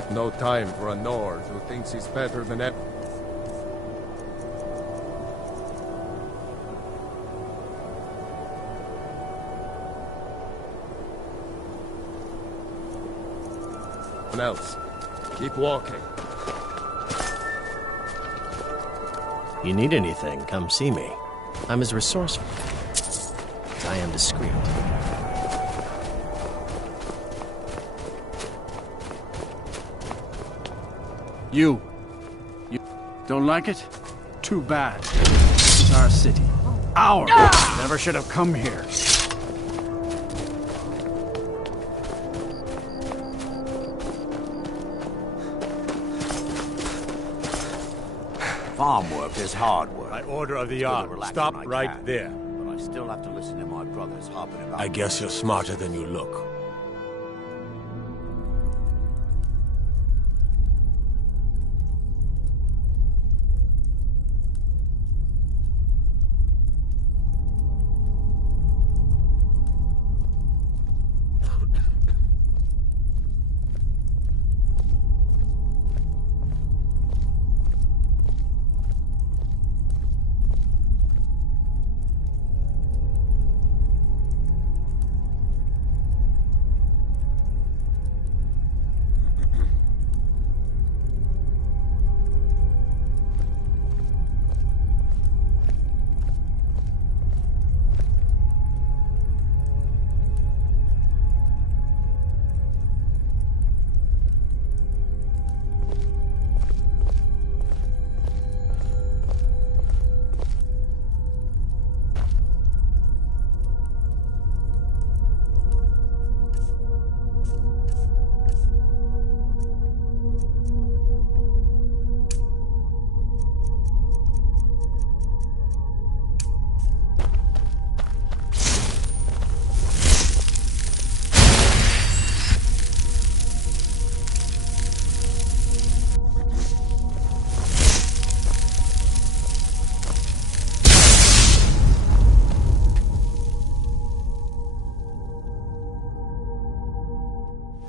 got no time for a Nord who thinks he's better than everyone else. Keep walking. You need anything, come see me. I'm as resourceful as I am discreet. You don't like it? Too bad. This is our city. Ours! Never should have come here. Farm work is hard work. By order of the Still Yard, relax stop when I right can, there. But I still have to listen to my brothers harping about... I guess you're smarter than you look.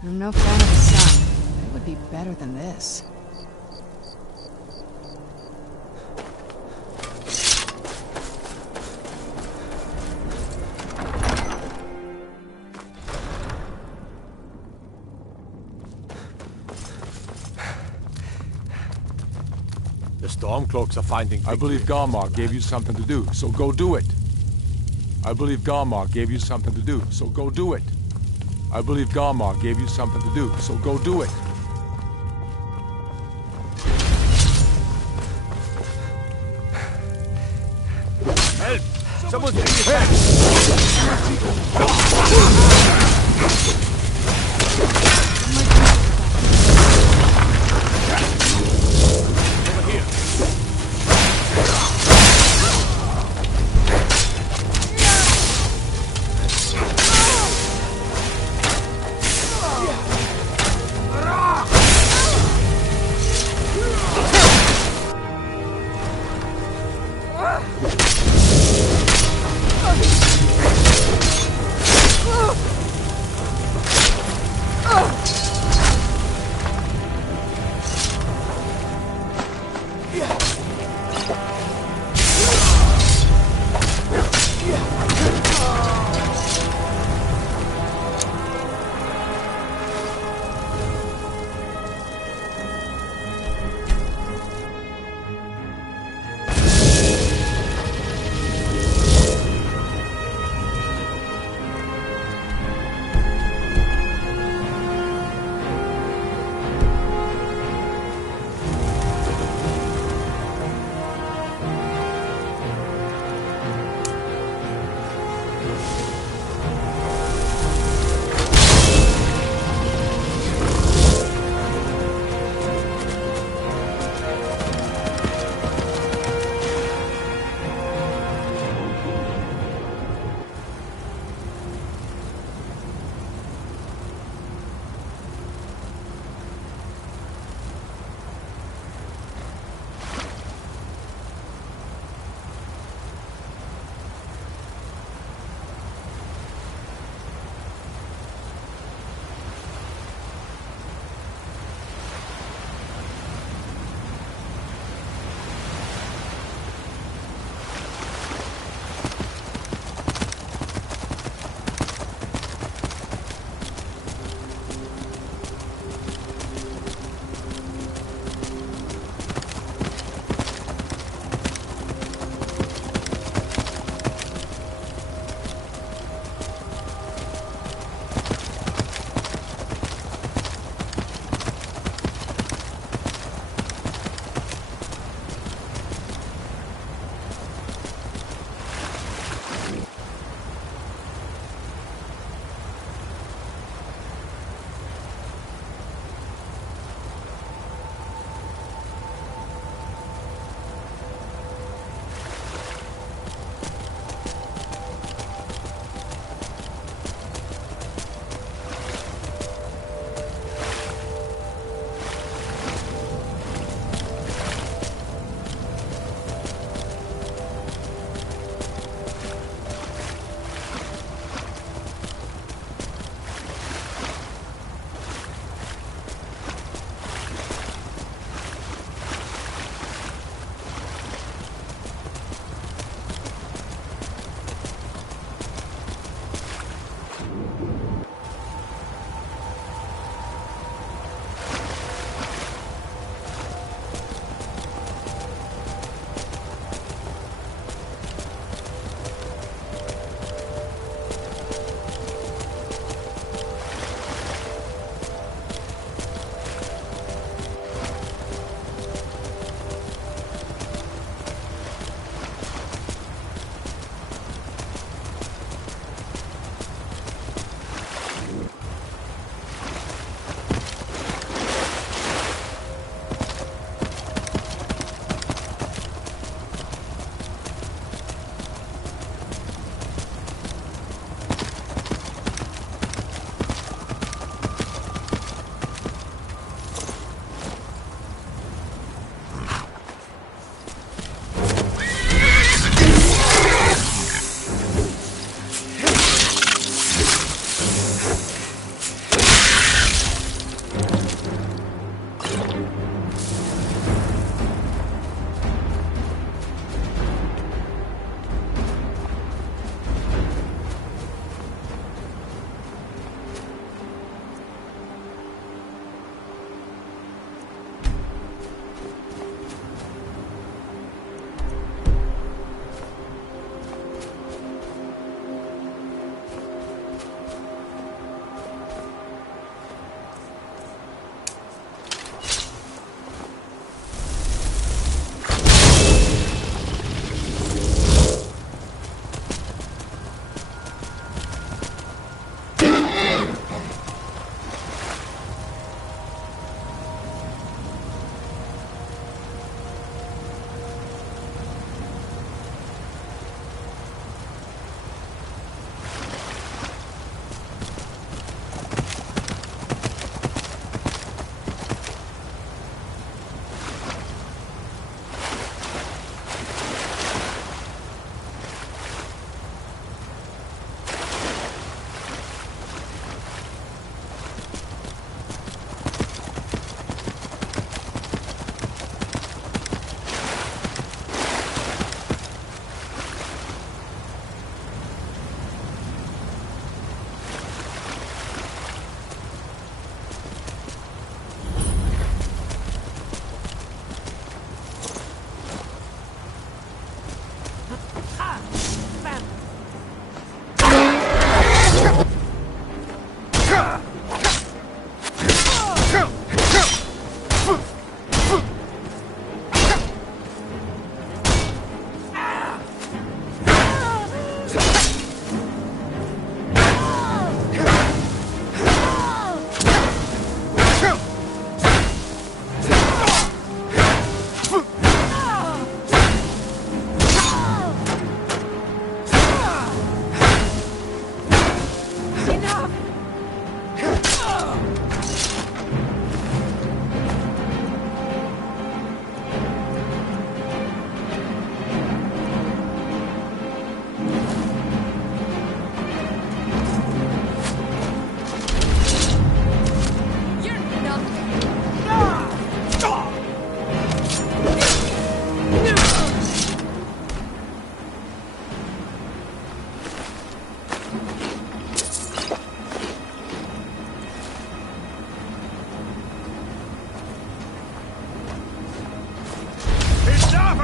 I'm no fan of the sun. It would be better than this. The Stormcloaks are finding victory. I believe Garmar gave you something to do, so go do it. I believe Garmar gave you something to do, so go do it. I believe Garmar gave you something to do, so go do it. Help! Someone's being attacked! Over here.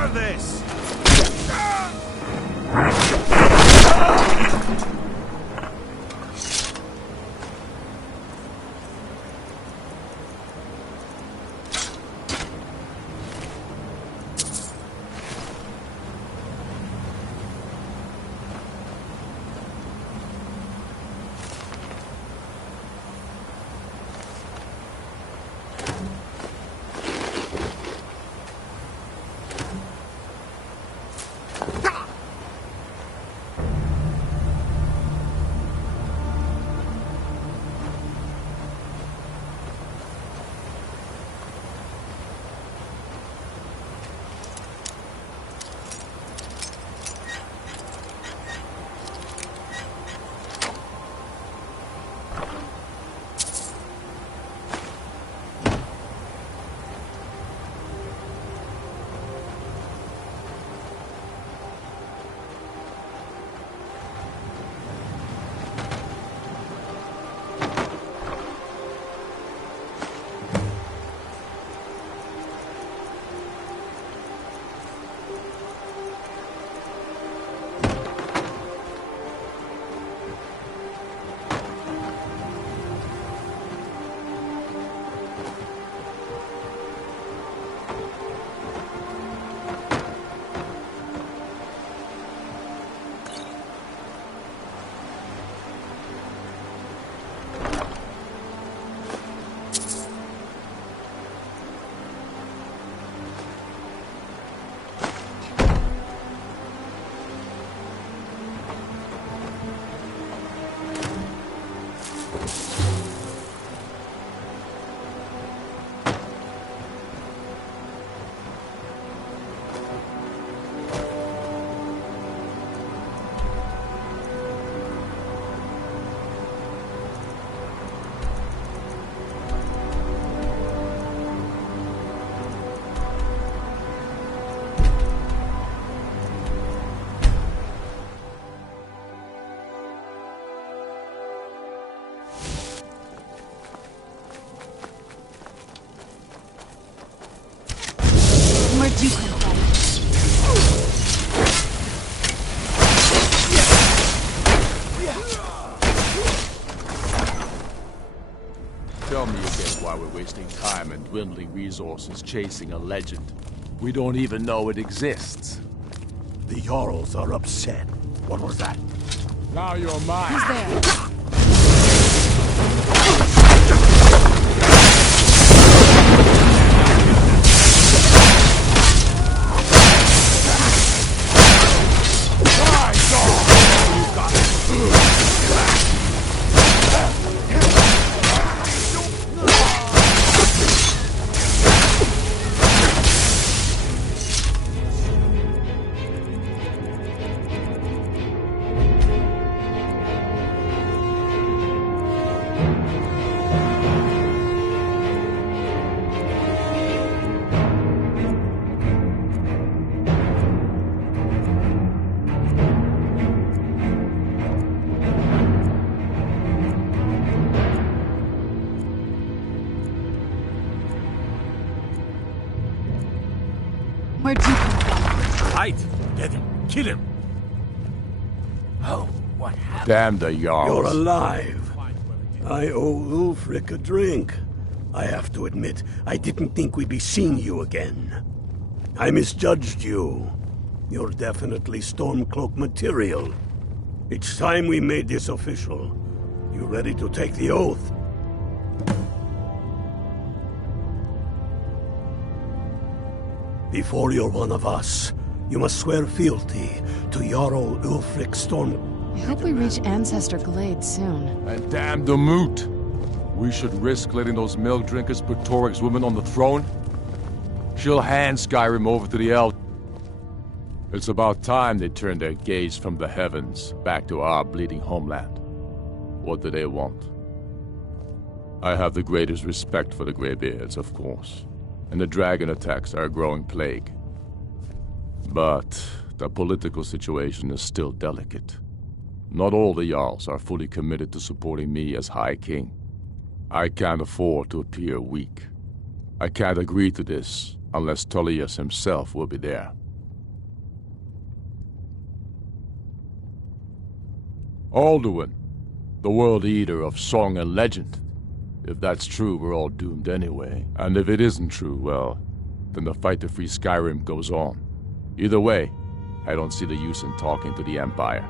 for this! Where'd you come from? Tell me again why we're wasting time and dwindling resources chasing a legend. We don't even know it exists. The Jarls are upset. What was that? Now you're mine. Who's there? Where'd you come from? Right! Get him! Kill him! Oh, what happened? Damn the Jarls. You're alive. I owe Ulfric a drink. I have to admit, I didn't think we'd be seeing you again. I misjudged you. You're definitely Stormcloak material. It's time we made this official. You ready to take the oath? Before you're one of us, you must swear fealty to Jarl Ulfric Storm... I hope we reach Ancestor Glade soon. And damn the moot. We should risk letting those milk drinkers put Toryg's woman on the throne? She'll hand Skyrim over to the elves. It's about time they turned their gaze from the heavens back to our bleeding homeland. What do they want? I have the greatest respect for the Greybeards, of course, and the dragon attacks are a growing plague. But the political situation is still delicate. Not all the Jarls are fully committed to supporting me as High King. I can't afford to appear weak. I can't agree to this unless Tullius himself will be there. Alduin, the world eater of song and legend. If that's true, we're all doomed anyway. And if it isn't true, well, then the fight to free Skyrim goes on. Either way, I don't see the use in talking to the Empire.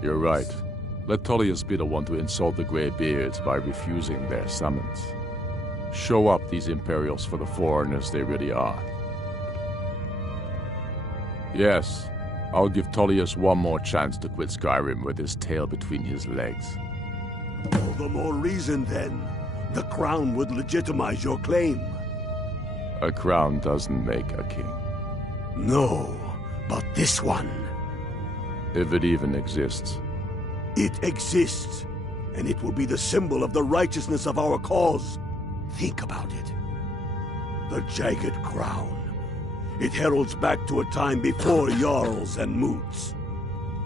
You're right. Let Tullius be the one to insult the Greybeards by refusing their summons. Show up these Imperials for the foreigners they really are. Yes, I'll give Tullius one more chance to quit Skyrim with his tail between his legs. All the more reason, then. The crown would legitimize your claim. A crown doesn't make a king. No, but this one. If it even exists. It exists, and it will be the symbol of the righteousness of our cause. Think about it. The jagged crown. It heralds back to a time before Jarls and Moots.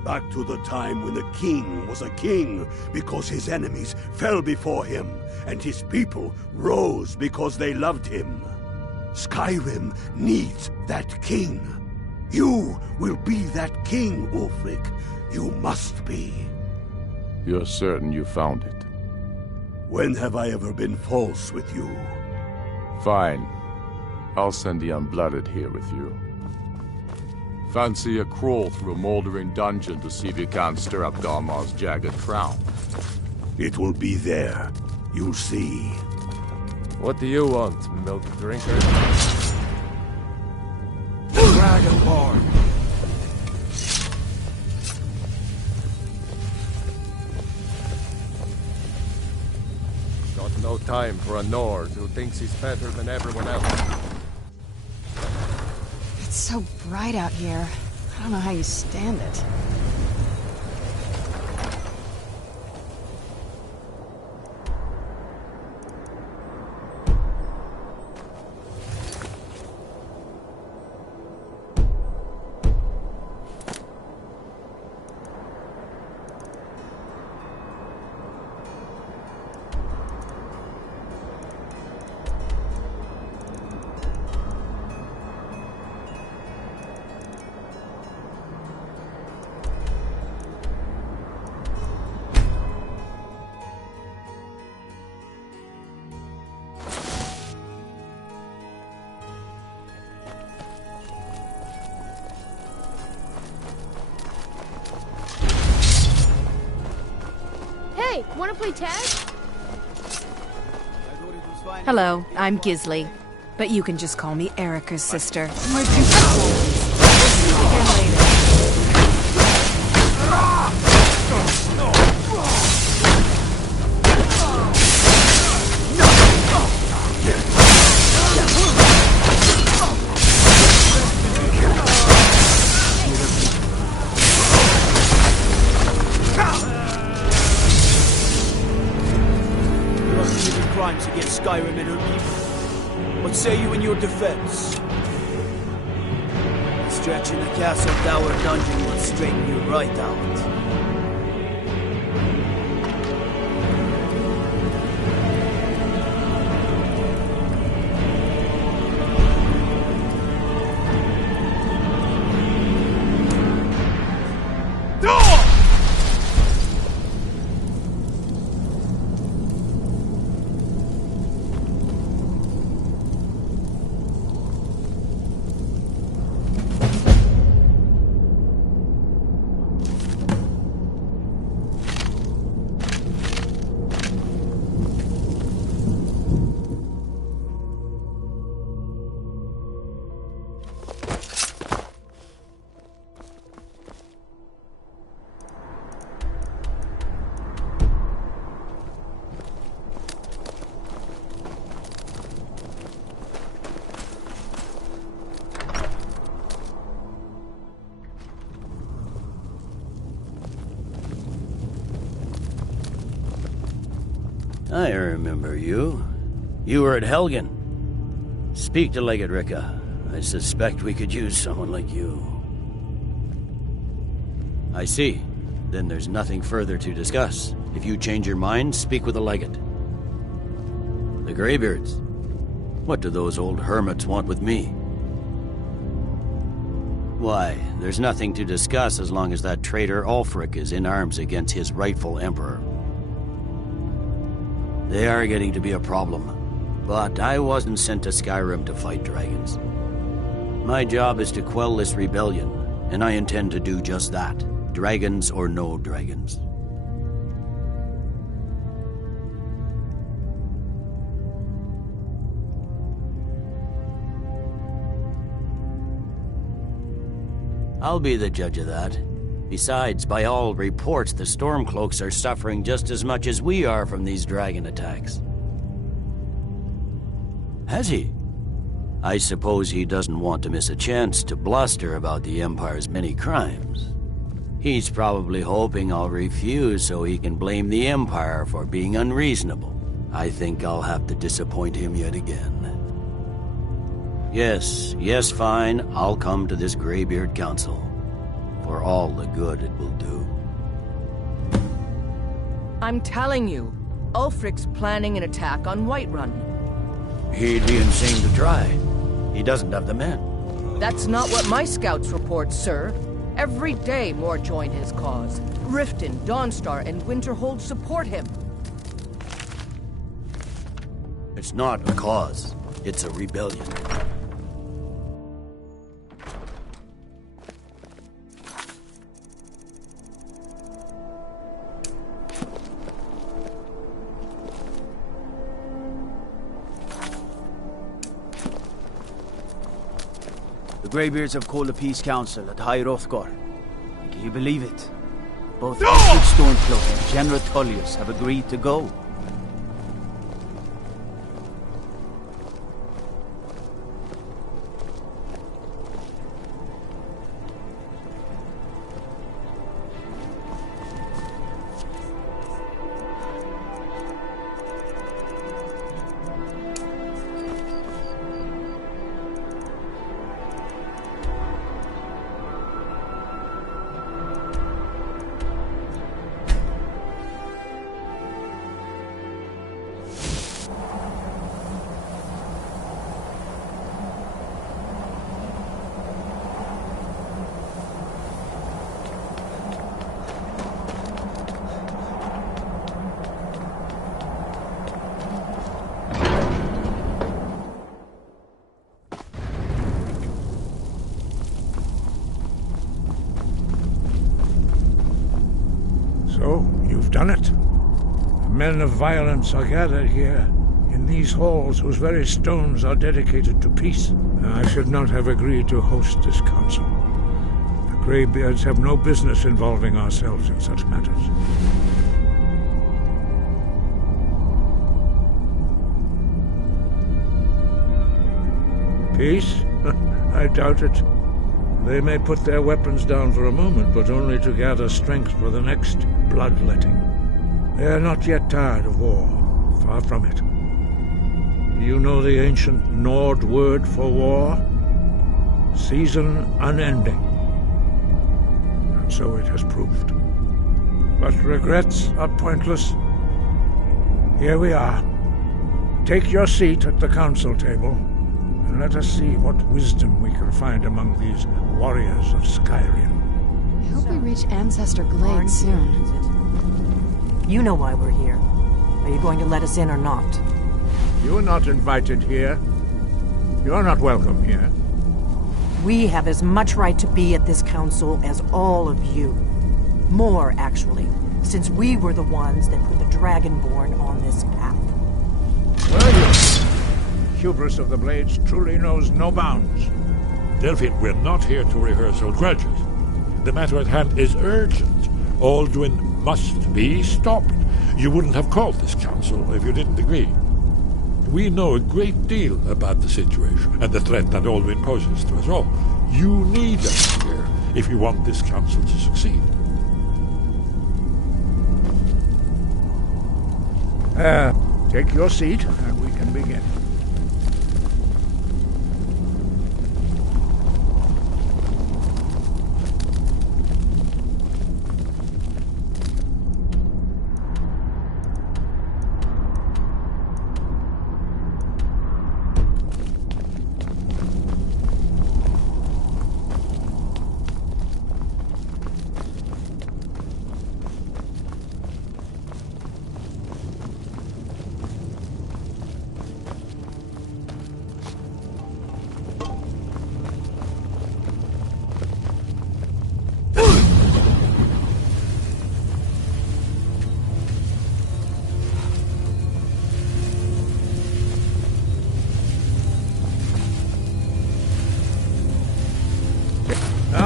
Back to the time when the king was a king because his enemies fell before him, and his people rose because they loved him. Skyrim needs that king. You will be that king, Ulfric. You must be. You're certain you found it? When have I ever been false with you? Fine. I'll send the Unblooded here with you. Fancy a crawl through a moldering dungeon to see if you can't stir up Garmar's jagged crown. It will be there. You'll see. What do you want, milk drinker? Dragonborn! Got no time for a Nord who thinks he's better than everyone else. It's so bright out here. I don't know how you stand it. Hey, wanna play tag? Hello, I'm Gisli, but you can just call me Erica's sister. Crimes against Skyrim and her people. What say you in your defense? The stretch in the castle tower dungeon will straighten you right out. I remember you. You were at Helgen. Speak to Legate Ricka. I suspect we could use someone like you. I see. Then there's nothing further to discuss. If you change your mind, speak with the Legate. The Greybeards. What do those old hermits want with me? Why, there's nothing to discuss as long as that traitor Ulfric is in arms against his rightful emperor. They are getting to be a problem, but I wasn't sent to Skyrim to fight dragons. My job is to quell this rebellion, and I intend to do just that, dragons or no dragons. I'll be the judge of that. Besides, by all reports, the Stormcloaks are suffering just as much as we are from these dragon attacks. Has he? I suppose he doesn't want to miss a chance to bluster about the Empire's many crimes. He's probably hoping I'll refuse so he can blame the Empire for being unreasonable. I think I'll have to disappoint him yet again. Yes, fine, I'll come to this Greybeard Council. For all the good it will do. I'm telling you, Ulfric's planning an attack on Whiterun. He'd be insane to try. He doesn't have the men. That's not what my scouts report, sir. Every day more join his cause. Riften, Dawnstar, and Winterhold support him. It's not a cause. It's a rebellion. The Greybeards have called a peace council at High Hrothgar. Can you believe it? Both Ulfric Stormcloak and General Tullius have agreed to go. So, you've done it. Men of violence are gathered here, in these halls whose very stones are dedicated to peace. I should not have agreed to host this council. The Greybeards have no business involving ourselves in such matters. Peace? I doubt it. They may put their weapons down for a moment, but only to gather strength for the next bloodletting. They are not yet tired of war. Far from it. You know the ancient Nord word for war? Season unending. And so it has proved. But regrets are pointless. Here we are. Take your seat at the council table, and let us see what wisdom we can find among these warriors of Skyrim. I hope we reach Ancestor Glade soon. You know why we're here. Are you going to let us in or not? You are not invited here. You're not welcome here. We have as much right to be at this council as all of you. More, actually, since we were the ones that put the Dragonborn on this path. Well, hubris of the Blades truly knows no bounds. Delphine, we're not here to rehearse old grudges. The matter at hand is urgent. Alduin must be stopped. You wouldn't have called this council if you didn't agree. We know a great deal about the situation and the threat that Alduin poses to us all. You need us here if you want this council to succeed. Take your seat and we can begin.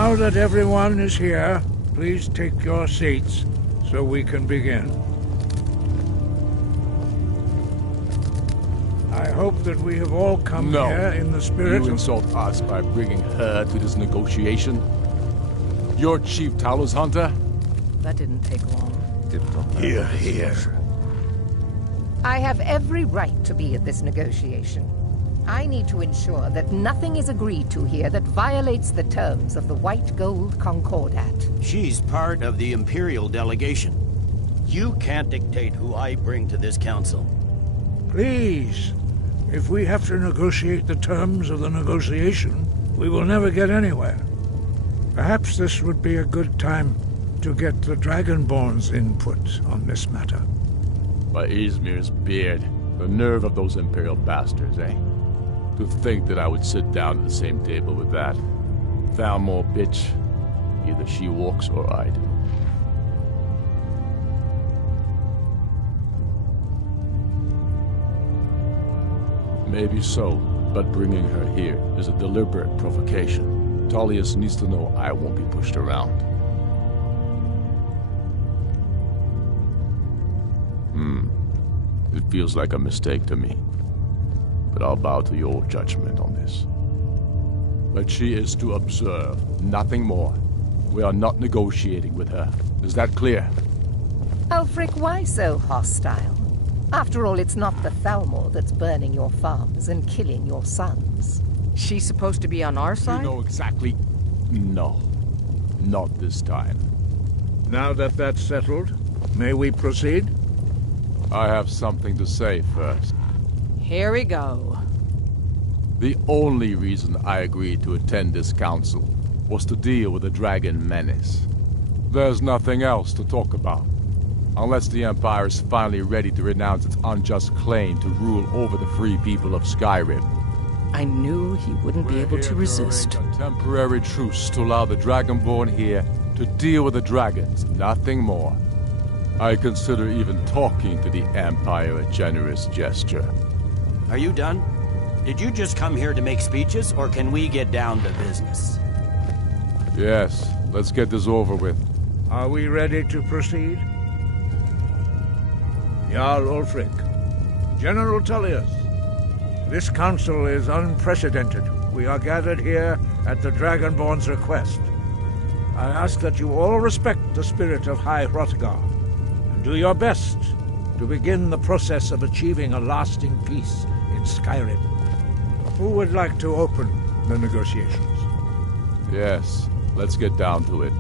Now that everyone is here, please take your seats so we can begin. I hope that we have all come here in the spirit You insult us by bringing her to this negotiation? You're Chief Talos Hunter? That didn't take long. Here, here. I have every right to be at this negotiation. I need to ensure that nothing is agreed to here that violates the terms of the White Gold Concordat. She's part of the Imperial delegation. You can't dictate who I bring to this council. Please, if we have to negotiate the terms of the negotiation, we will never get anywhere. Perhaps this would be a good time to get the Dragonborn's input on this matter. By Izmir's beard, the nerve of those Imperial bastards, eh? To think that I would sit down at the same table with that. Thalmor bitch. Either she walks or I do. Maybe so, but bringing her here is a deliberate provocation. Tullius needs to know I won't be pushed around. It feels like a mistake to me. But I'll bow to your judgment on this. But she is to observe, nothing more. We are not negotiating with her. Is that clear? Ulfric, why so hostile? After all, it's not the Thalmor that's burning your farms and killing your sons. She's supposed to be on our side? You know exactly... No. Not this time. Now that that's settled, may we proceed? I have something to say first. Here we go. The only reason I agreed to attend this council was to deal with the dragon menace. There's nothing else to talk about. Unless the Empire is finally ready to renounce its unjust claim to rule over the free people of Skyrim. I knew he wouldn't be able to resist. A temporary truce to allow the Dragonborn here to deal with the dragons, nothing more. I consider even talking to the Empire a generous gesture. Are you done? Did you just come here to make speeches, or can we get down to business? Yes, let's get this over with. Are we ready to proceed? Jarl Ulfric, General Tullius, this council is unprecedented. We are gathered here at the Dragonborn's request. I ask that you all respect the spirit of High Hrothgar, and do your best to begin the process of achieving a lasting peace in Skyrim. Who would like to open the negotiations? Yes, let's get down to it.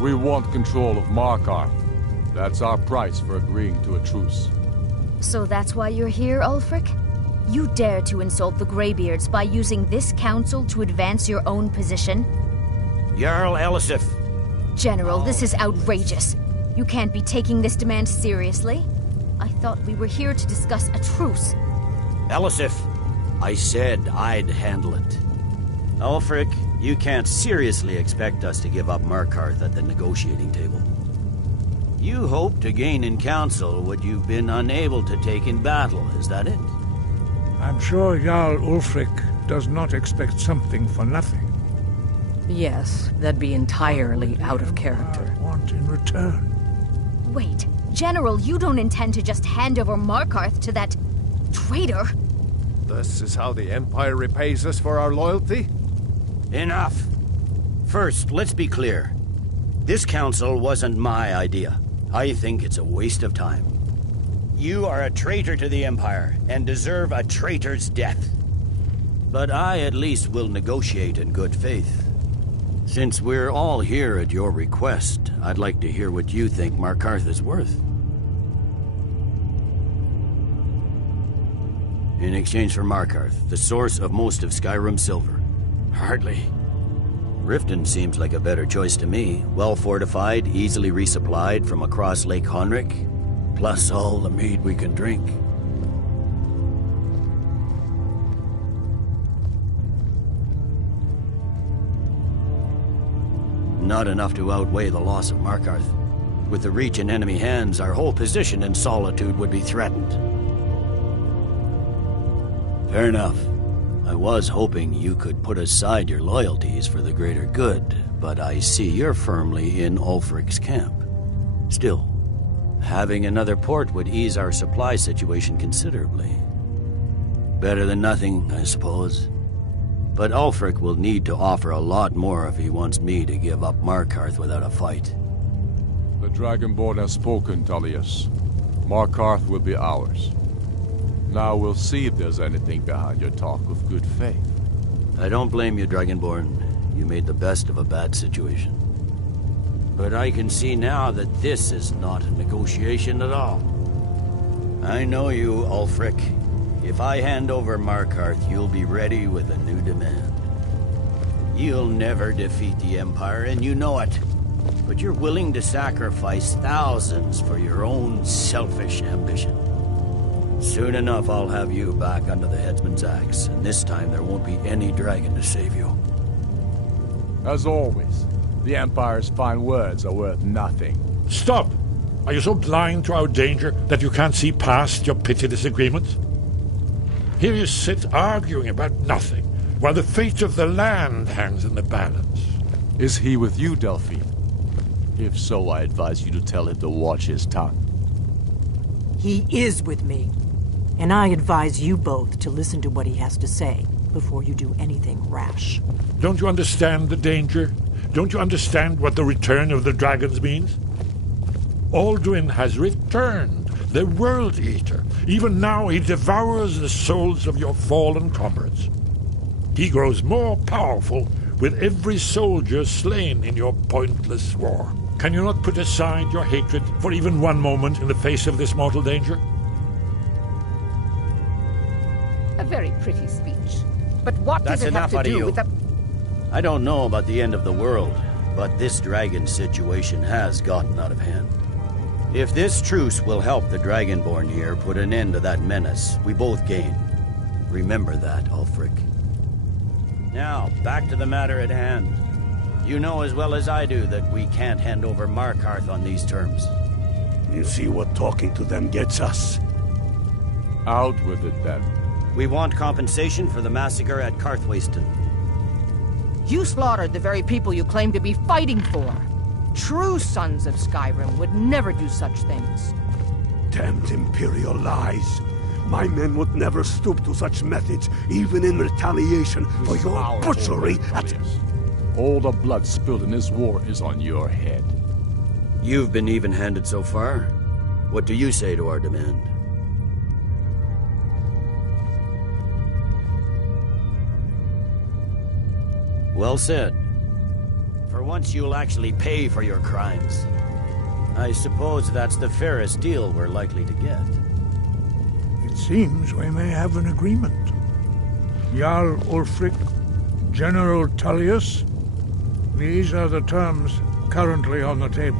We want control of Markarth. That's our price for agreeing to a truce. So that's why you're here, Ulfric? You dare to insult the Greybeards by using this council to advance your own position? Jarl Elisif. General, this is outrageous. You can't be taking this demand seriously. I thought we were here to discuss a truce. Elisif, I said I'd handle it. Ulfric, you can't seriously expect us to give up Markarth at the negotiating table. You hope to gain in council what you've been unable to take in battle, is that it? I'm sure Jarl Ulfric does not expect something for nothing. Yes, that'd be entirely out of character. I want in return. Wait, General, you don't intend to just hand over Markarth to that traitor? This is how the Empire repays us for our loyalty? Enough. First, let's be clear. This council wasn't my idea. I think it's a waste of time. You are a traitor to the Empire, and deserve a traitor's death. But I at least will negotiate in good faith. Since we're all here at your request, I'd like to hear what you think Markarth is worth. In exchange for Markarth, the source of most of Skyrim's silver. Hardly. Riften seems like a better choice to me. Well-fortified, easily resupplied from across Lake Honric, plus all the mead we can drink. Not enough to outweigh the loss of Markarth. With the Reach in enemy hands, our whole position in Solitude would be threatened. Fair enough. I was hoping you could put aside your loyalties for the greater good, but I see you're firmly in Ulfric's camp. Still, having another port would ease our supply situation considerably. Better than nothing, I suppose. But Ulfric will need to offer a lot more if he wants me to give up Markarth without a fight. The Dragonborn has spoken, Tullius. Markarth will be ours. Now we'll see if there's anything behind your talk of good faith. I don't blame you, Dragonborn. You made the best of a bad situation. But I can see now that this is not a negotiation at all. I know you, Ulfric. If I hand over Markarth, you'll be ready with a new demand. You'll never defeat the Empire, and you know it. But you're willing to sacrifice thousands for your own selfish ambition. Soon enough, I'll have you back under the headsman's axe, and this time there won't be any dragon to save you. As always, the Empire's fine words are worth nothing. Stop! Are you so blind to our danger that you can't see past your petty disagreements? Here you sit arguing about nothing, while the fate of the land hangs in the balance. Is he with you, Delphine? If so, I advise you to tell him to watch his tongue. He is with me. And I advise you both to listen to what he has to say before you do anything rash. Don't you understand the danger? Don't you understand what the return of the dragons means? Alduin has returned, the World Eater. Even now he devours the souls of your fallen comrades. He grows more powerful with every soldier slain in your pointless war. Can you not put aside your hatred for even one moment in the face of this mortal danger? A very pretty speech. But what does it have to do with the... I don't know about the end of the world, but this dragon situation has gotten out of hand. If this truce will help the Dragonborn here put an end to that menace, we both gain. Remember that, Ulfric. Now, back to the matter at hand. You know as well as I do that we can't hand over Markarth on these terms. You see what talking to them gets us? Out with it, then. We want compensation for the massacre at Karthwasten. You slaughtered the very people you claim to be fighting for. True sons of Skyrim would never do such things. Damned Imperial lies. My men would never stoop to such methods, even in retaliation for your butchery at... All the blood spilled in this war is on your head. You've been even-handed so far. What do you say to our demand? Well said. For once you'll actually pay for your crimes. I suppose that's the fairest deal we're likely to get. It seems we may have an agreement. Jarl Ulfric, General Tullius, these are the terms currently on the table.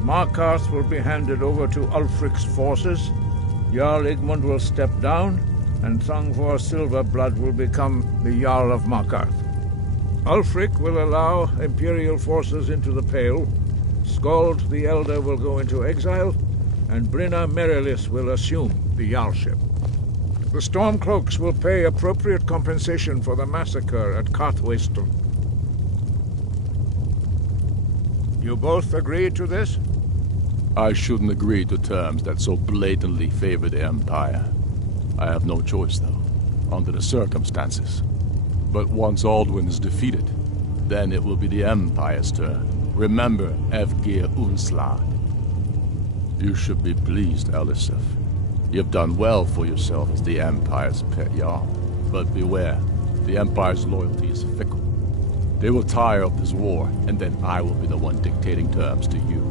Markarth will be handed over to Ulfric's forces, Jarl Igmund will step down, and Thangvor Silverblood will become the Jarl of Markarth. Ulfric will allow Imperial forces into the Pale, Skald the Elder will go into exile, and Brinna Merilis will assume the Jarlship. The Stormcloaks will pay appropriate compensation for the massacre at Karthwasten. You both agree to this? I shouldn't agree to terms that so blatantly favor the Empire. I have no choice, though, under the circumstances. But once Alduin is defeated, then it will be the Empire's turn. Remember Evgir Unslad. You should be pleased, Elisif. You've done well for yourself as the Empire's pet Jarl. But beware, the Empire's loyalty is fickle. They will tire of this war, and then I will be the one dictating terms to you.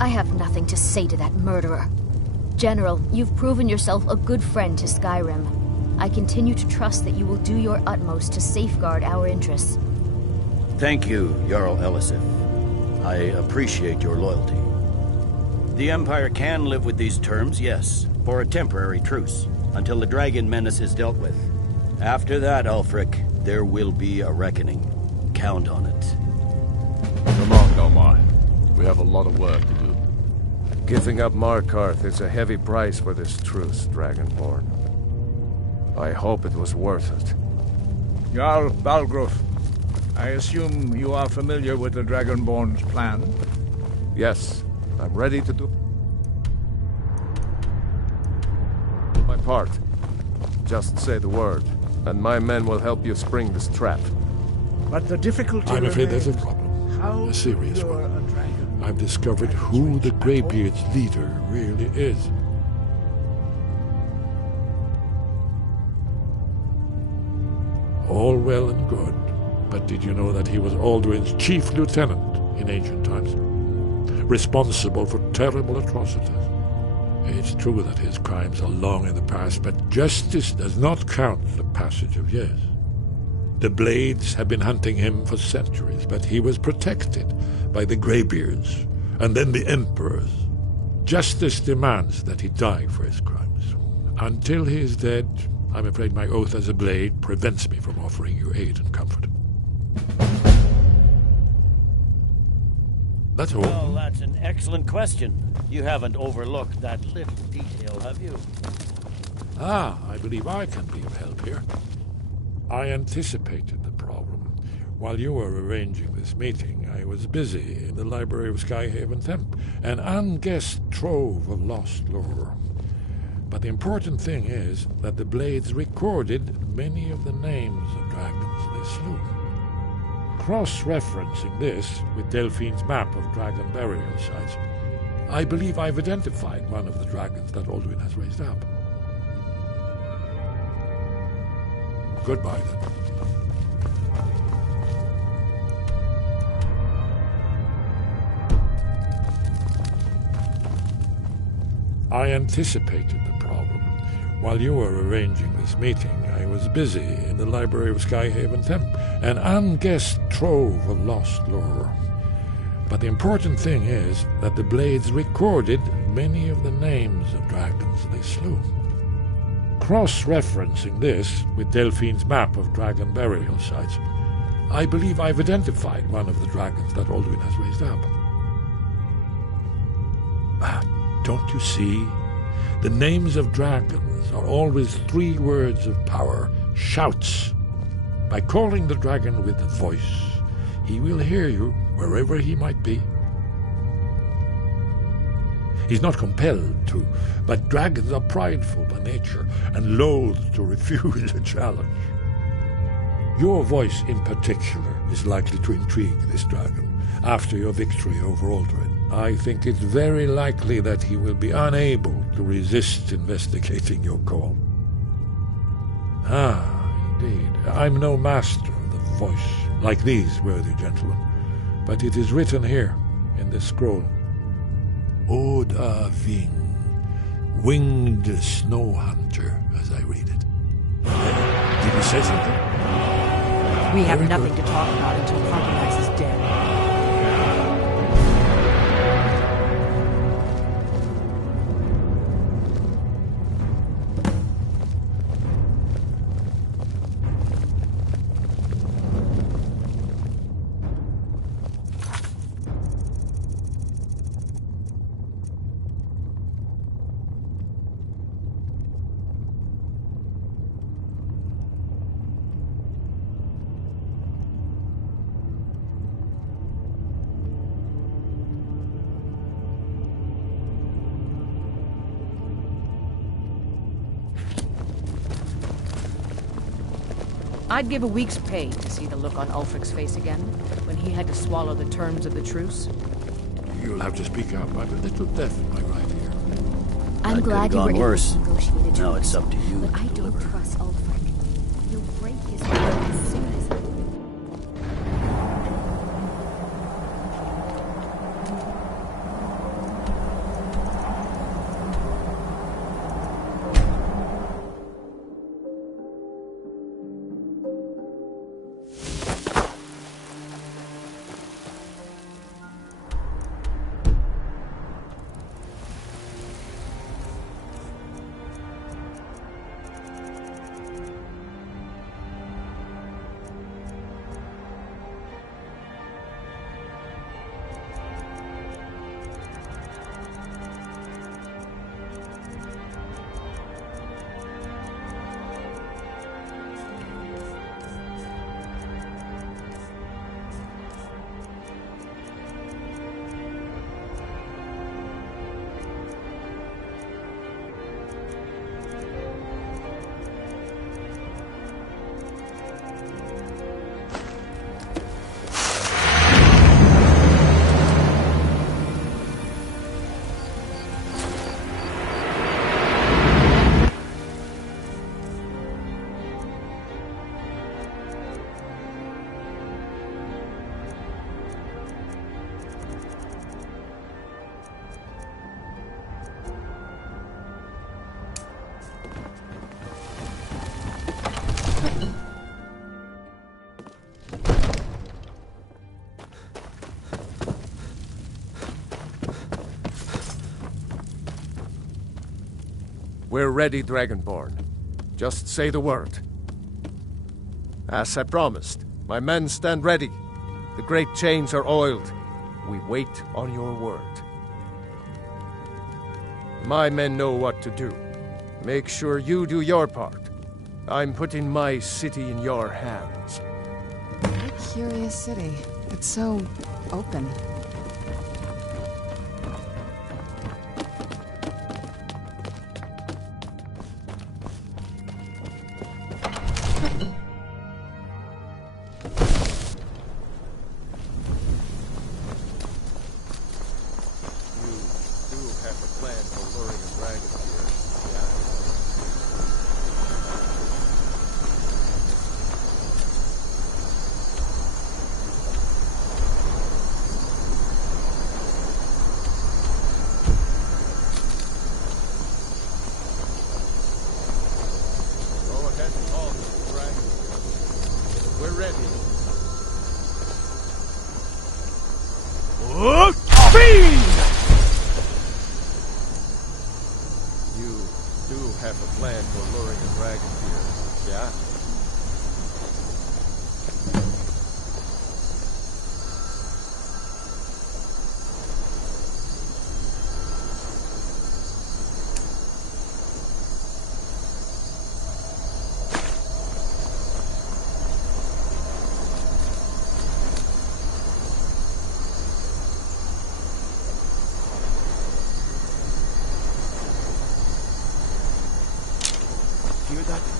I have nothing to say to that murderer. General, you've proven yourself a good friend to Skyrim. I continue to trust that you will do your utmost to safeguard our interests. Thank you, Jarl Elisif. I appreciate your loyalty. The Empire can live with these terms, yes, for a temporary truce, until the dragon menace is dealt with. After that, Ulfric, there will be a reckoning. Count on it. Come on, Delmar. We have a lot of work to do. Giving up Markarth is a heavy price for this truce, Dragonborn. I hope it was worth it. Jarl Balgruf, I assume you are familiar with the Dragonborn's plan? Yes, I'm ready to do my part. Just say the word, and my men will help you spring this trap. But the difficulty I'm afraid there's a remains. problem. How A serious lure one. a dragon I've discovered who the Greybeard's leader really is. All well and good, but did you know that he was Alduin's chief lieutenant in ancient times? Responsible for terrible atrocities. It's true that his crimes are long in the past, but justice does not count the passage of years. The Blades have been hunting him for centuries, but he was protected by the Greybeards and then the Emperors. Justice demands that he die for his crimes. Until he is dead, I'm afraid my oath as a Blade prevents me from offering you aid and comfort. That's all. Well, that's an excellent question. You haven't overlooked that little detail, have you? I believe I can be of help here. I anticipated the problem. While you were arranging this meeting, I was busy in the library of Skyhaven Temple, an unguessed trove of lost lore. But the important thing is that the Blades recorded many of the names of dragons they slew. Cross-referencing this with Delphine's map of dragon burial sites, I believe I've identified one of the dragons that Alduin has raised up. Goodbye, then. I anticipated the problem. While you were arranging this meeting, I was busy in the library of Skyhaven Temple, an unguessed trove of lost lore. But the important thing is that the Blades recorded many of the names of dragons they slew. Cross-referencing this with Delphine's map of dragon burial sites, I believe I've identified one of the dragons that Alduin has raised up. Don't you see? The names of dragons are always 3 words of power, shouts. By calling the dragon with a voice, he will hear you wherever he might be. He's not compelled to, but dragons are prideful by nature and loath to refuse a challenge. Your voice in particular is likely to intrigue this dragon after your victory over Alduin. I think it's very likely that he will be unable to resist investigating your call. Indeed. I'm no master of the voice, like these worthy gentlemen, but it is written here in this scroll. Oda Ving, winged snow hunter, as I read it. Did he say something? We have nothing to talk about until Compromise is dead. I'd give a week's pay to see the look on Ulfric's face again, when he had to swallow the terms of the truce. You'll have to speak up. I'm a little deaf in my right ear. I'm glad you were able worse. to negotiate a Now truce, it's up to you but to I don't deliver. trust Ulfric. He'll break his word as soon as... We're ready, Dragonborn. Just say the word. As I promised, my men stand ready. The great chains are oiled. We wait on your word. My men know what to do. Make sure you do your part. I'm putting my city in your hands. What a curious city. It's so open. Hear that?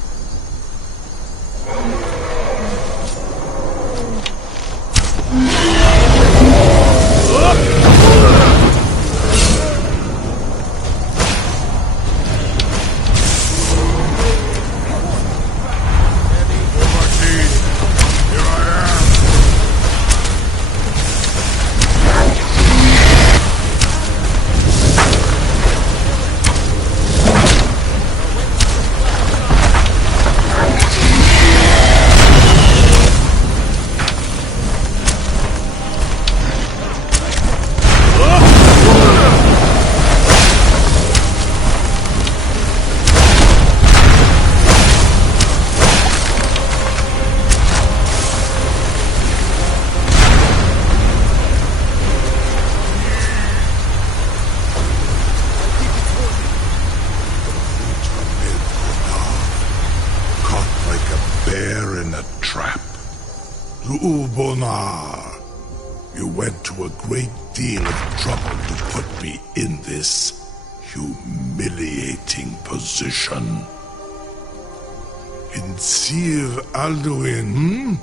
Ubonar, you went to a great deal of trouble to put me in this humiliating position. In Sir Alduin,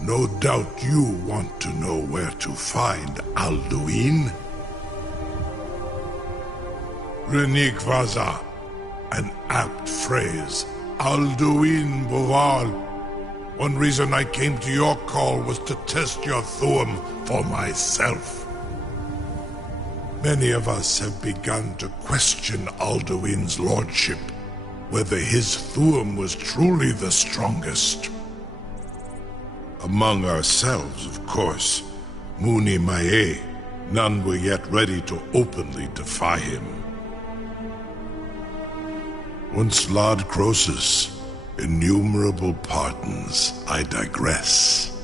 No doubt you want to know where to find Alduin. Renikvaza, an apt phrase. Alduin Boval. One reason I came to your call was to test your Thuum for myself. Many of us have begun to question Alduin's lordship, whether his Thuum was truly the strongest. Among ourselves, of course, Muni Mae, none were yet ready to openly defy him. Once Lord Croesus, innumerable pardons, I digress.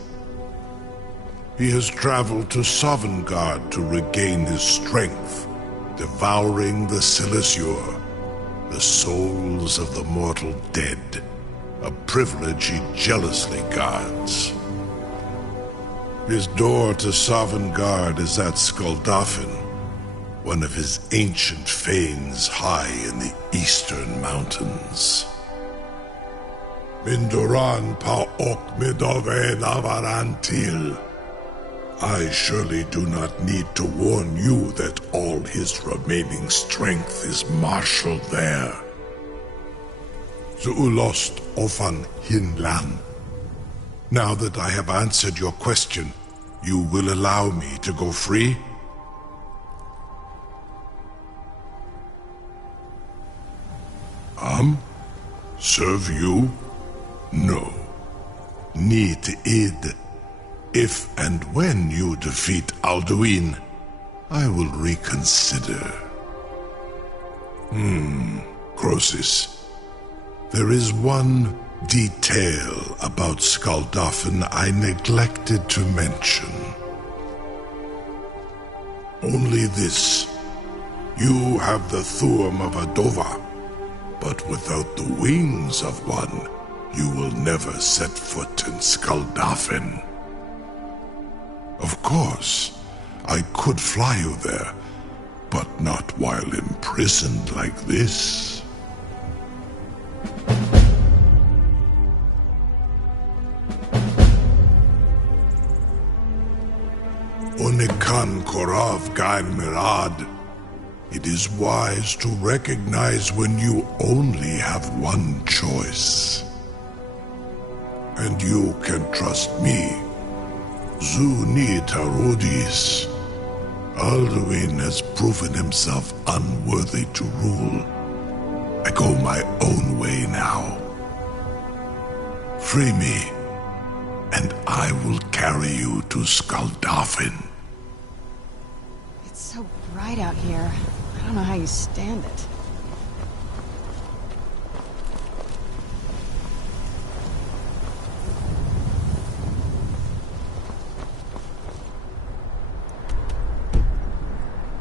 He has traveled to Sovngarde to regain his strength, devouring the Silesure, the souls of the mortal dead, a privilege he jealously guards. His door to Sovngarde is at Skuldafn, one of his ancient fanes high in the eastern mountains. Mindoran pa ok midove navarantil. I surely do not need to warn you that all his remaining strength is marshaled there. Zuulost ofan hinlan. Now that I have answered your question, you will allow me to go free? Serve you? No. Need id. If and when you defeat Alduin, I will reconsider. Croesus, there is one detail about Skaldafn I neglected to mention. Only this. You have the Thuum of a Dova, but without the wings of one, you will never set foot in Skaldafn. Of course, I could fly you there, but not while imprisoned like this. Onikan Korav Gain Mirad. It is wise to recognize when you only have one choice. And you can trust me. Zuni Tarudis. Alduin has proven himself unworthy to rule. I go my own way now. Free me, and I will carry you to Skaldafn. It's so bright out here. I don't know how you stand it.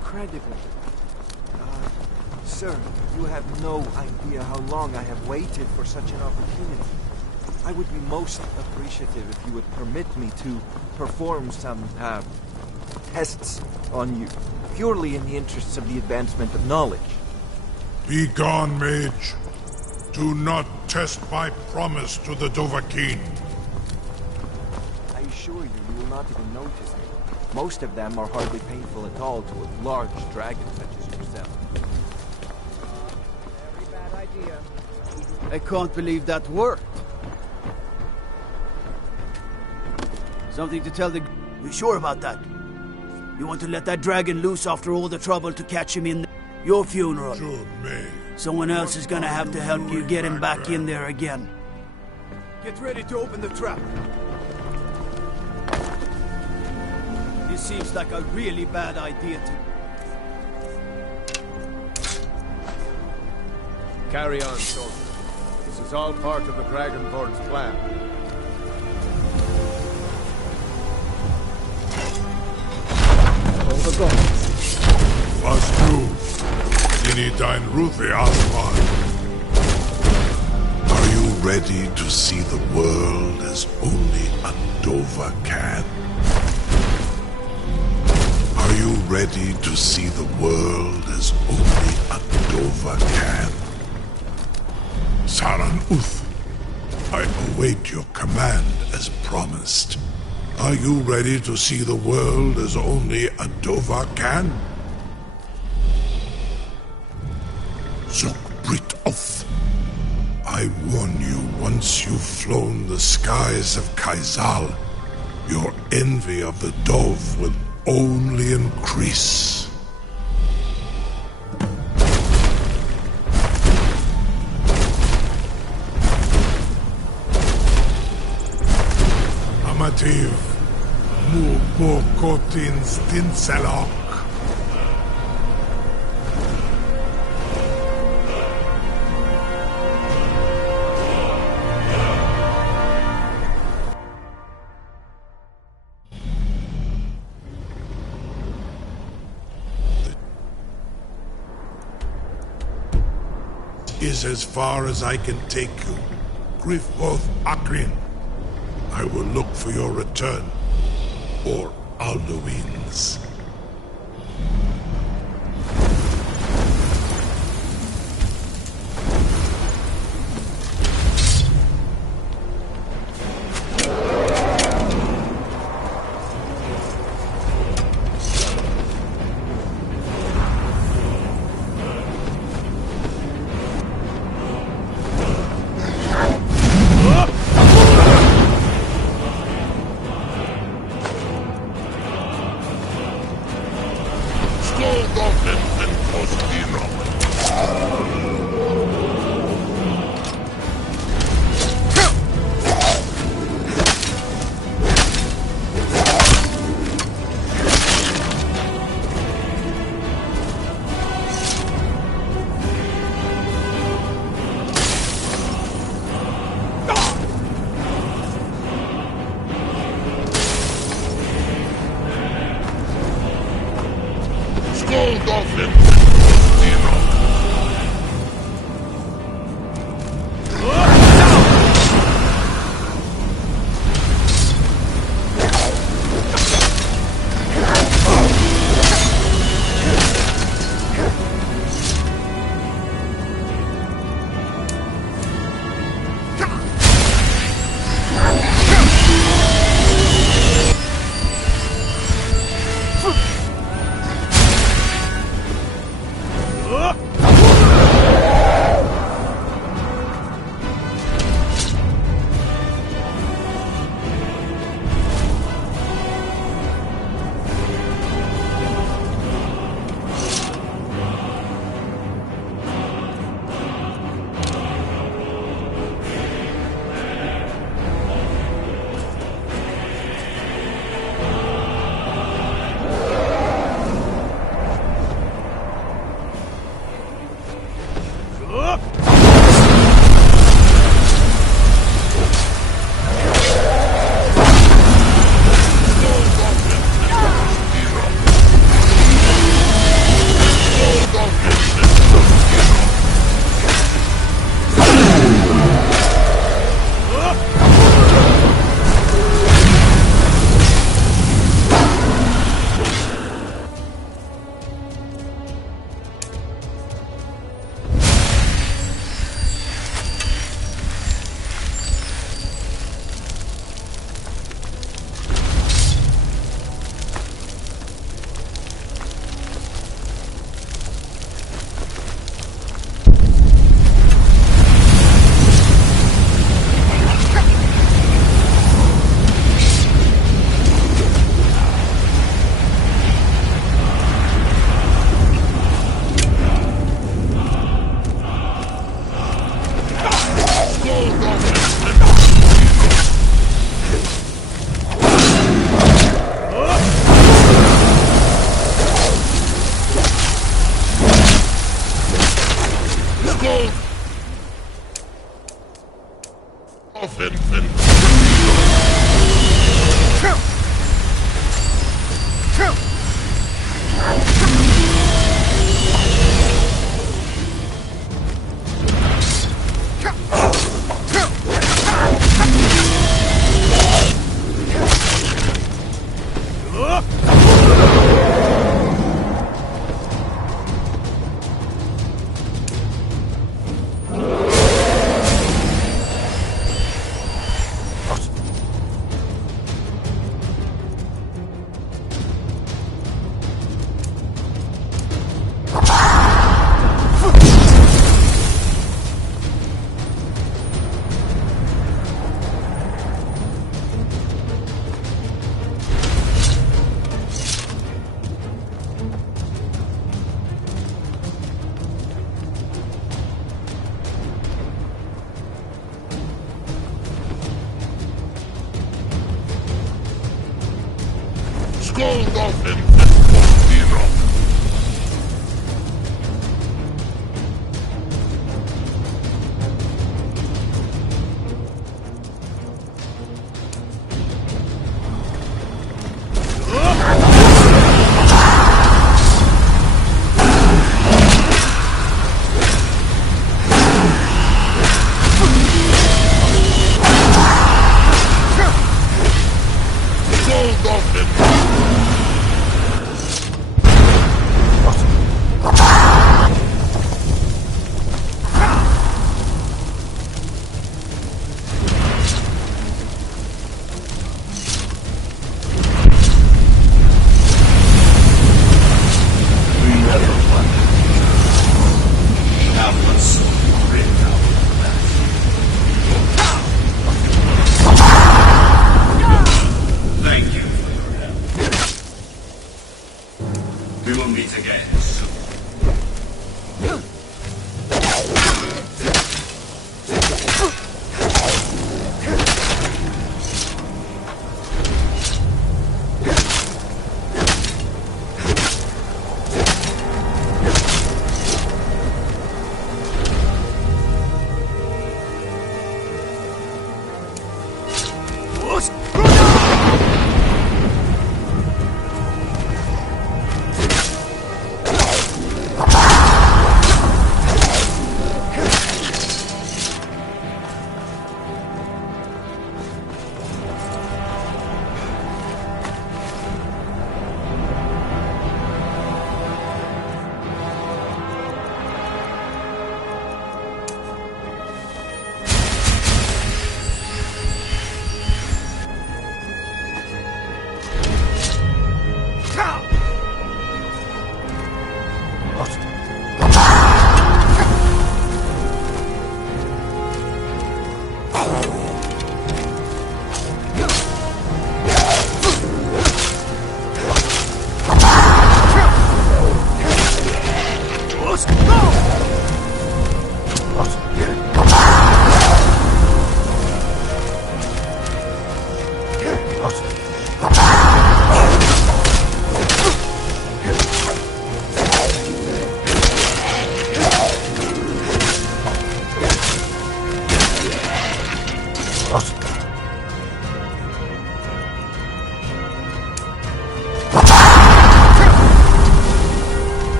Incredible. Sir, you have no idea how long I have waited for such an opportunity. I would be most appreciative if you would permit me to perform some, tests on you, purely in the interests of the advancement of knowledge. Be gone, mage. Do not test my promise to the Dovahkiin. I assure you, you will not even notice it. Most of them are hardly painful at all to a large dragon such as yourself. Very bad idea. I can't believe that worked. Something to tell the... You sure about that? You want to let that dragon loose after all the trouble to catch him in your funeral? Sure, me. Someone else is gonna have to help you get him back in there again. Get ready to open the trap. This seems like a really bad idea to... Carry on, soldier. This is all part of the Dragonborn's plan. Hold the gun. Was du? Sini dein Ruthi Aswan. Are you ready to see the world as only a Dova can? Are you ready to see the world as only a Dova can? Saran Uth, I await your command as promised. Are you ready to see the world as only a Dova can? Zukbrit Oth, I warn you, once you've flown the skies of Kaizal, your envy of the Dove will only increase. Amativ, mu bokotin stinselok. Is as far as I can take you. Grifoth Akrin. I will look for your return, or Alduin's.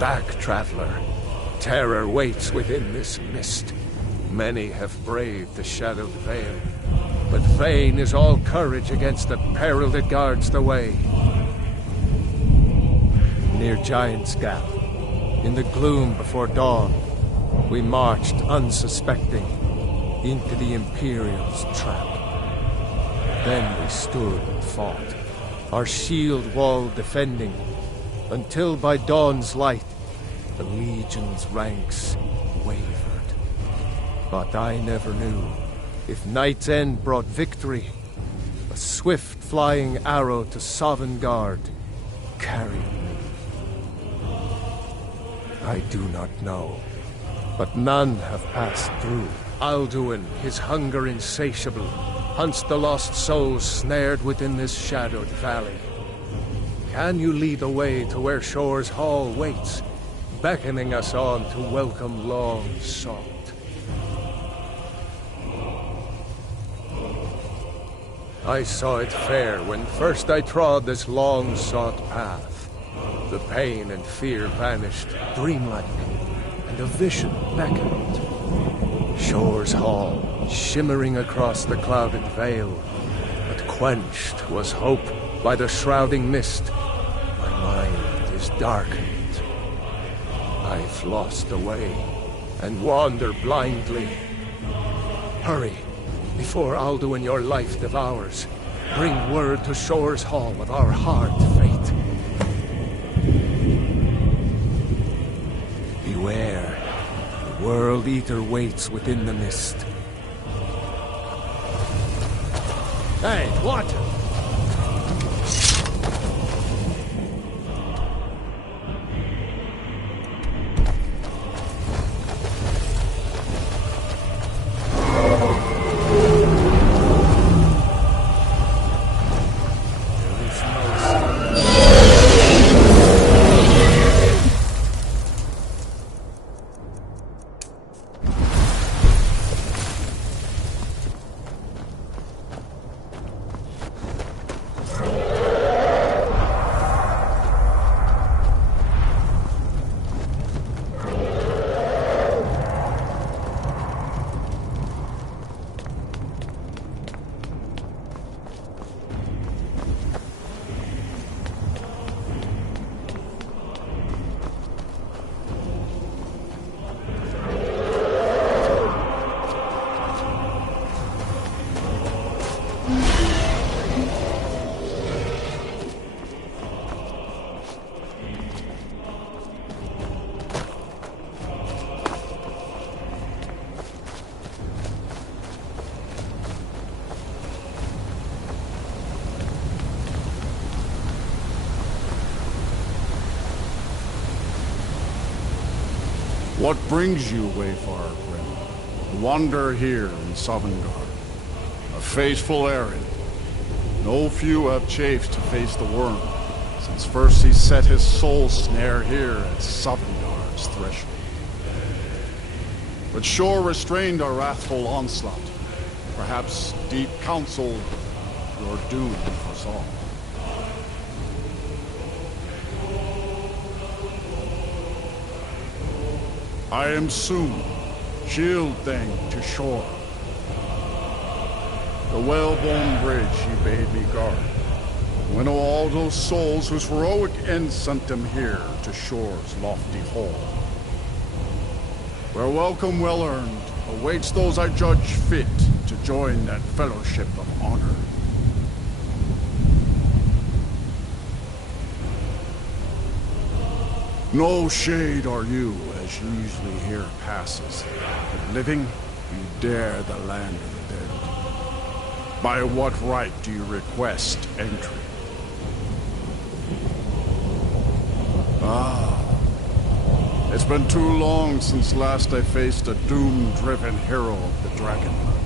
back, traveler. Terror waits within this mist. Many have braved the shadowed veil, but vain is all courage against the peril that guards the way. Near Giant's Gap, in the gloom before dawn, we marched unsuspecting into the Imperial's trap. Then we stood and fought, our shield wall defending, until by dawn's light the Legion's ranks wavered. But I never knew if Night's End brought victory, a swift flying arrow to Sovngarde carried me. I do not know, but none have passed through. Alduin, his hunger insatiable, hunts the lost souls snared within this shadowed valley. Can you lead the way to where Shore's Hall waits, beckoning us on to welcome long sought? I saw it fair when first I trod this long-sought path. The pain and fear vanished, dreamlike, and a vision beckoned. Shore's Hall, shimmering across the clouded veil, but quenched was hope by the shrouding mist. My mind is darkened. I've lost the way, and wander blindly. Hurry, before Alduin your life devours. Bring word to Shore's Hall of our hard fate. Beware, the World Eater waits within the mist. Hey, watch it! What brings you, Wayfarer Grim? Wander here in Sovngarde. A faithful errand. No few have chafed to face the worm, since first he set his soul snare here at Sovngarde's threshold. But Shore restrained our wrathful onslaught. Perhaps deep counsel your doom foresaw. I am soon, shield thing to Shore. The whalebone bridge he bade me guard. Winnow all those souls whose heroic end sent them here to Shore's lofty hall. Where welcome well earned awaits those I judge fit to join that fellowship of honor. No shade are you, as usually here passes. But living, you dare the land of the dead. By what right do you request entry? Ah, it's been too long since last I faced a doom-driven hero of the Dragonborn.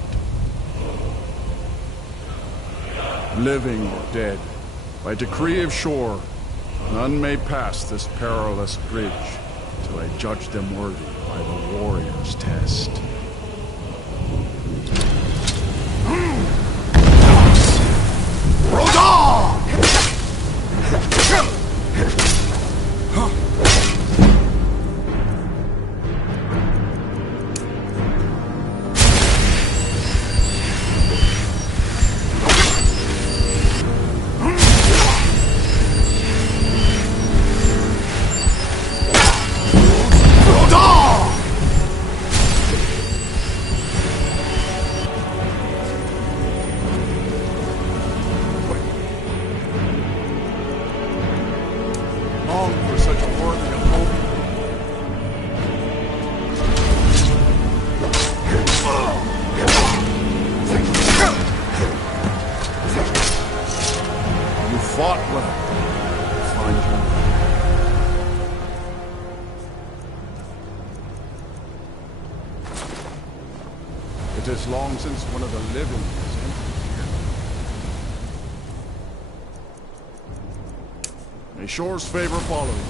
Living or dead, by decree of Shore, none may pass this perilous bridge till I judge them worthy by the warrior's test. fought well. Find you. It is long since one of the living has entered here. May Shore's favor follow you.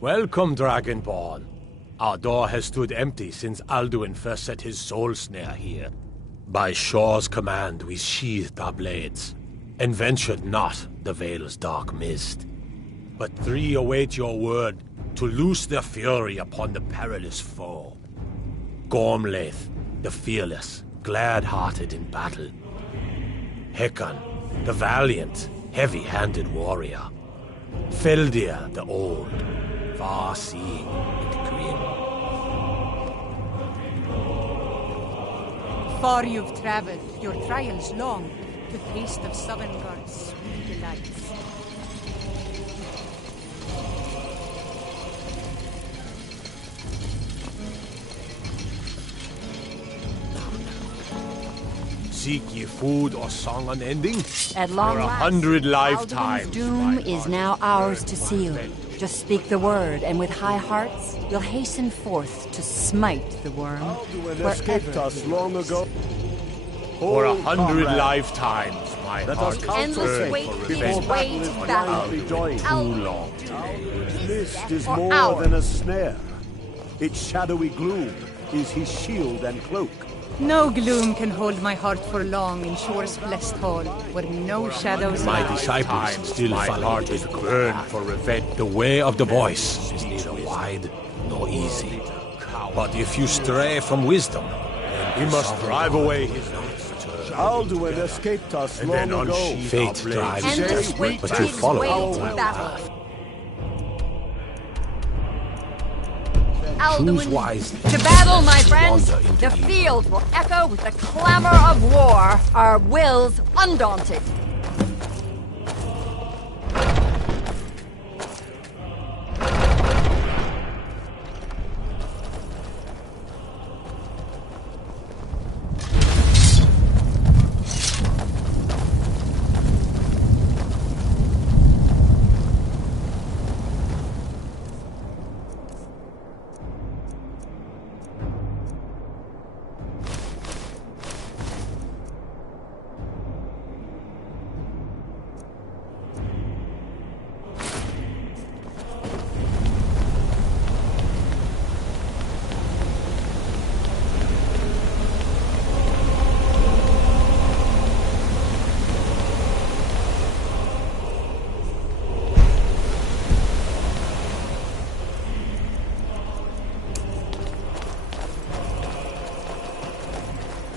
Welcome, Dragonborn. Our door has stood empty since Alduin first set his soul snare here. By Shore's command, we sheathed our blades, and ventured not the Vale's dark mist. But three await your word to loose their fury upon the perilous foe. Gormlaith, the fearless, glad-hearted in battle. Hekon, the valiant, heavy-handed warrior. Feldir, the old, far-seeing and grim. Far you've traveled, your trials long, to taste of Sovngarde's sweet delights. Seek ye food or song unending? At long For last, 100 Alduin's lifetimes. doom is now ours to seal. Just speak the word, and with high hearts, we'll hasten forth to smite the worm. Alduin escaped us long ago. For 100 comrade. lifetimes, my Let heart us is counsel burned wait for before revenge. battle is blindly joined. Too long. Mist is For more hours. than a snare. Its shadowy gloom is his shield and cloak. No gloom can hold my heart for long in Shore's blessed hall, where no shadows My lie. disciples still follow with burn for revenge. The way of the voice is neither wide nor easy. But if you stray from wisdom, we must drive away his Alduin escaped us and long then ago. unsheath Fate drives Endless us, wait but you gives follow way our to path. battle. Choose wisely. To battle, my friends! Wander into The evil. field will echo with the clamor of war, our wills undaunted.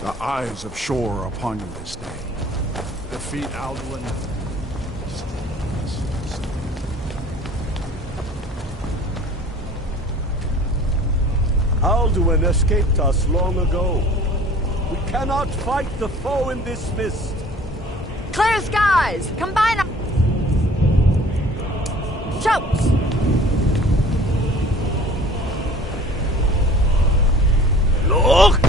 The eyes of Shore are upon you this day. Defeat Alduin. Alduin escaped us long ago. We cannot fight the foe in this mist. Clear skies! Combine up! Shouts! Look!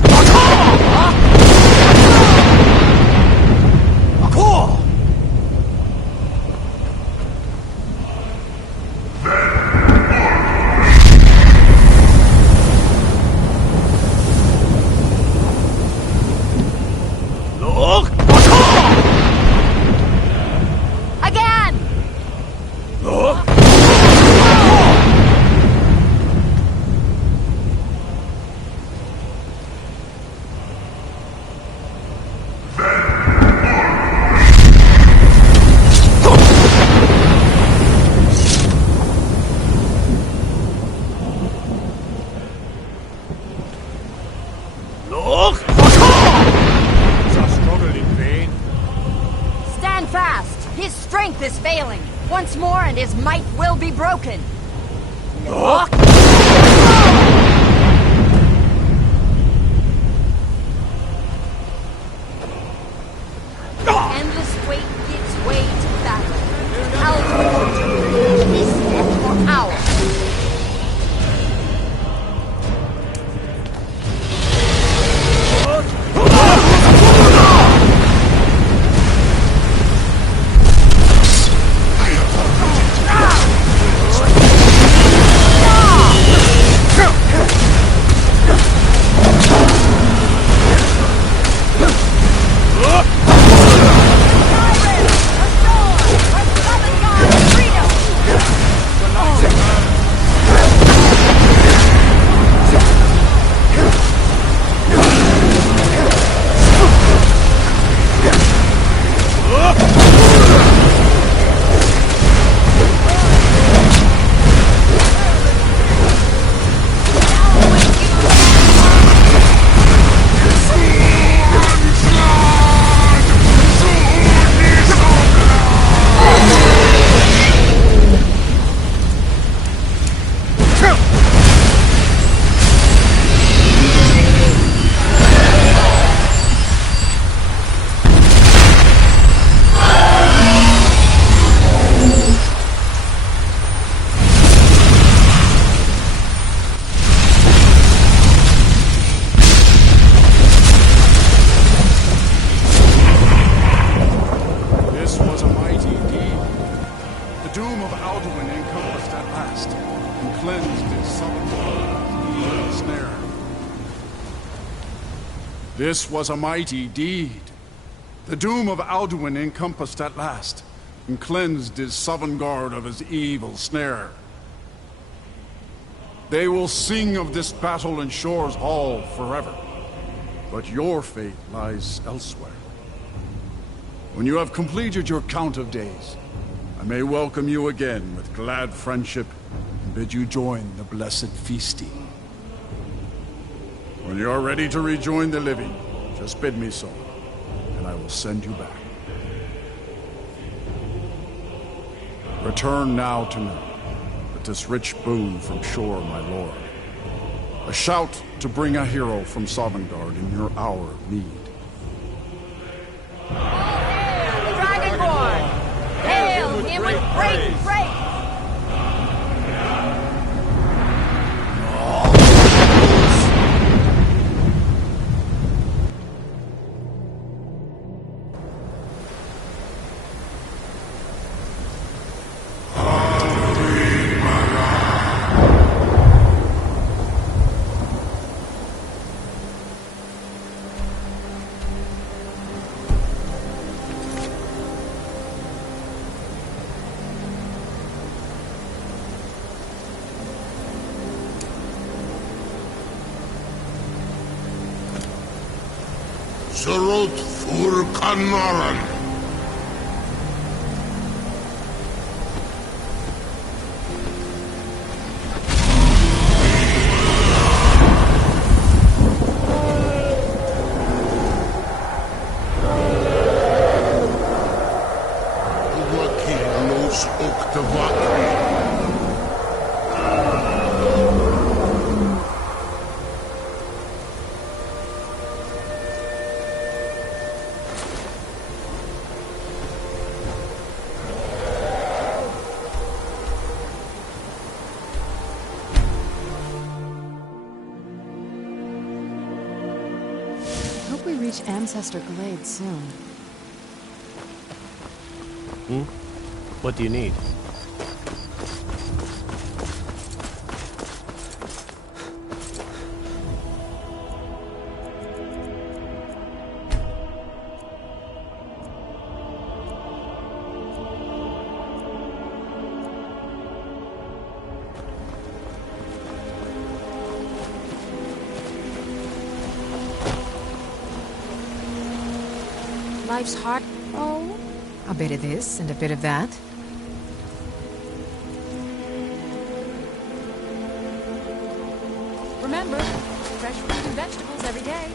Look! Is our struggle in vain? Stand fast! His strength is failing. Once more and his might will be broken. Look! The endless wait gives way to battle. Alduin will his death for ours. This was a mighty deed. The doom of Alduin encompassed at last, and cleansed his Sovngarde of his evil snare. They will sing of this battle in Shore's Hall forever, but your fate lies elsewhere. When you have completed your count of days, I may welcome you again with glad friendship and bid you join the blessed feasting. When you're ready to rejoin the living, just bid me so, and I will send you back. Return now to me, with this rich boon from Shore, my lord. A shout to bring a hero from Sovngarde in your hour of need. Dragonborn! Hail him with great praise! Surot Furkanaran. Uwakilos Oktavaki. Ancestor Glade soon. What do you need? Life's hard. Oh, a bit of this and a bit of that. Remember, fresh fruit and vegetables every day.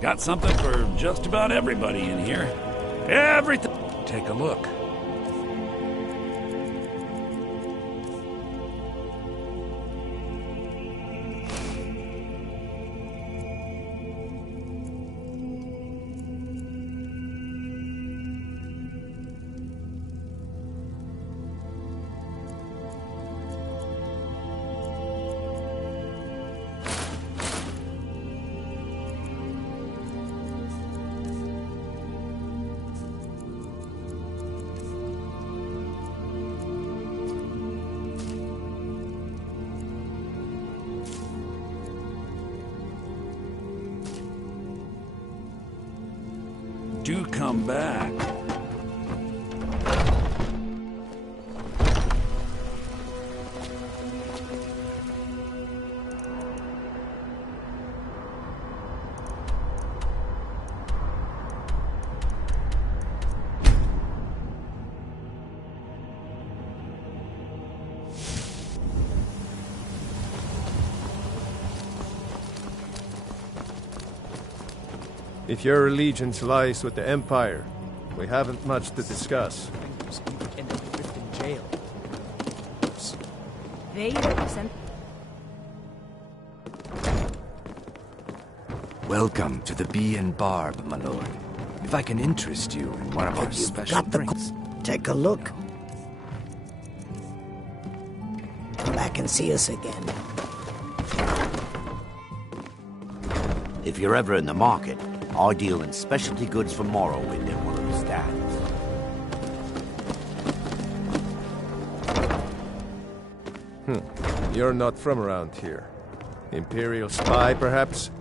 Got something for just about everybody in here. Everything. Take a look. Do come back. If your allegiance lies with the Empire, we haven't much to discuss. End up in Riften jail. They represent... Welcome to the Bee and Barb, my lord. If I can interest you in one of our special drinks. Take a look. Come back and see us again. If you're ever in the market, I deal in specialty goods for Morrowind in one of the stands. You're not from around here. Imperial spy, perhaps?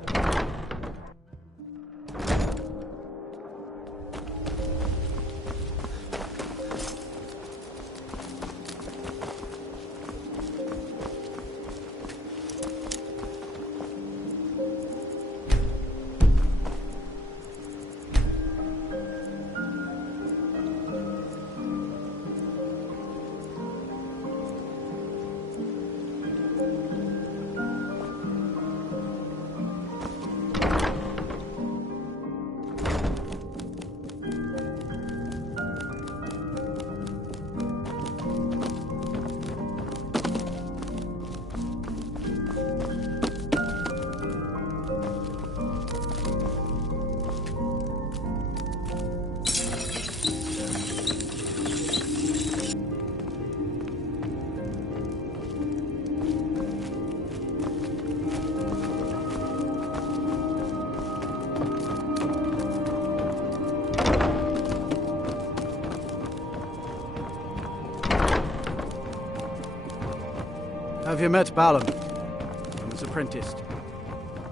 Have you met Balin? I was apprenticed.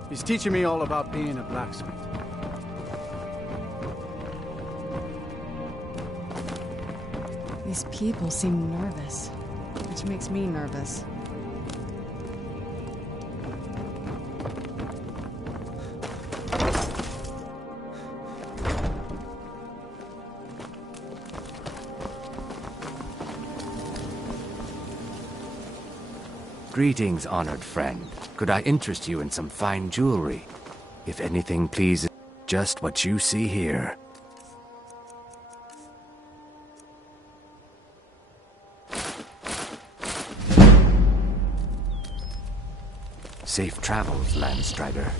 He's teaching me all about being a blacksmith. These people seem nervous, which makes me nervous. Greetings, honored friend. Could I interest you in some fine jewelry? If anything pleases, just what you see here. Safe travels, Landstrider.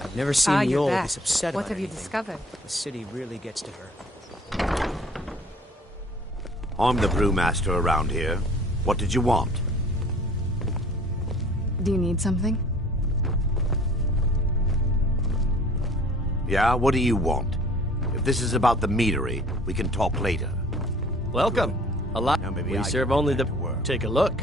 I've never seen the you're old back. this upset What about have you anything. discovered? The city really gets to her. I'm the brewmaster around here. What did you want? Do you need something? Yeah, what do you want? If this is about the meadery, we can talk later. Welcome. A lot. maybe We I serve can only get the. back to work. Take a look.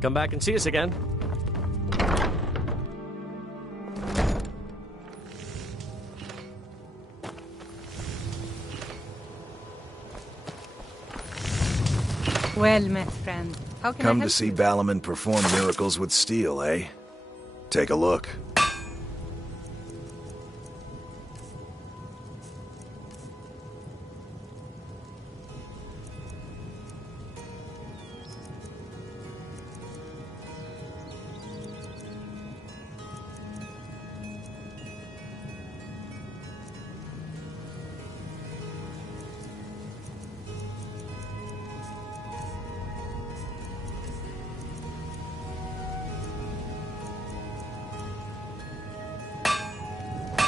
Come back and see us again. Well met, friend. How can I Come help to see you? Balaman perform miracles with steel, eh? Take a look.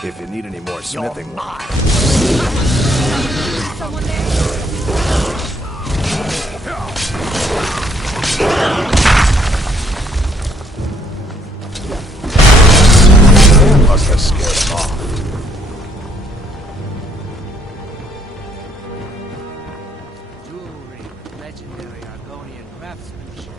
If you need any more smithing... Someone there? Must have scared him off. Jewelry with legendary Argonian craftsmanship.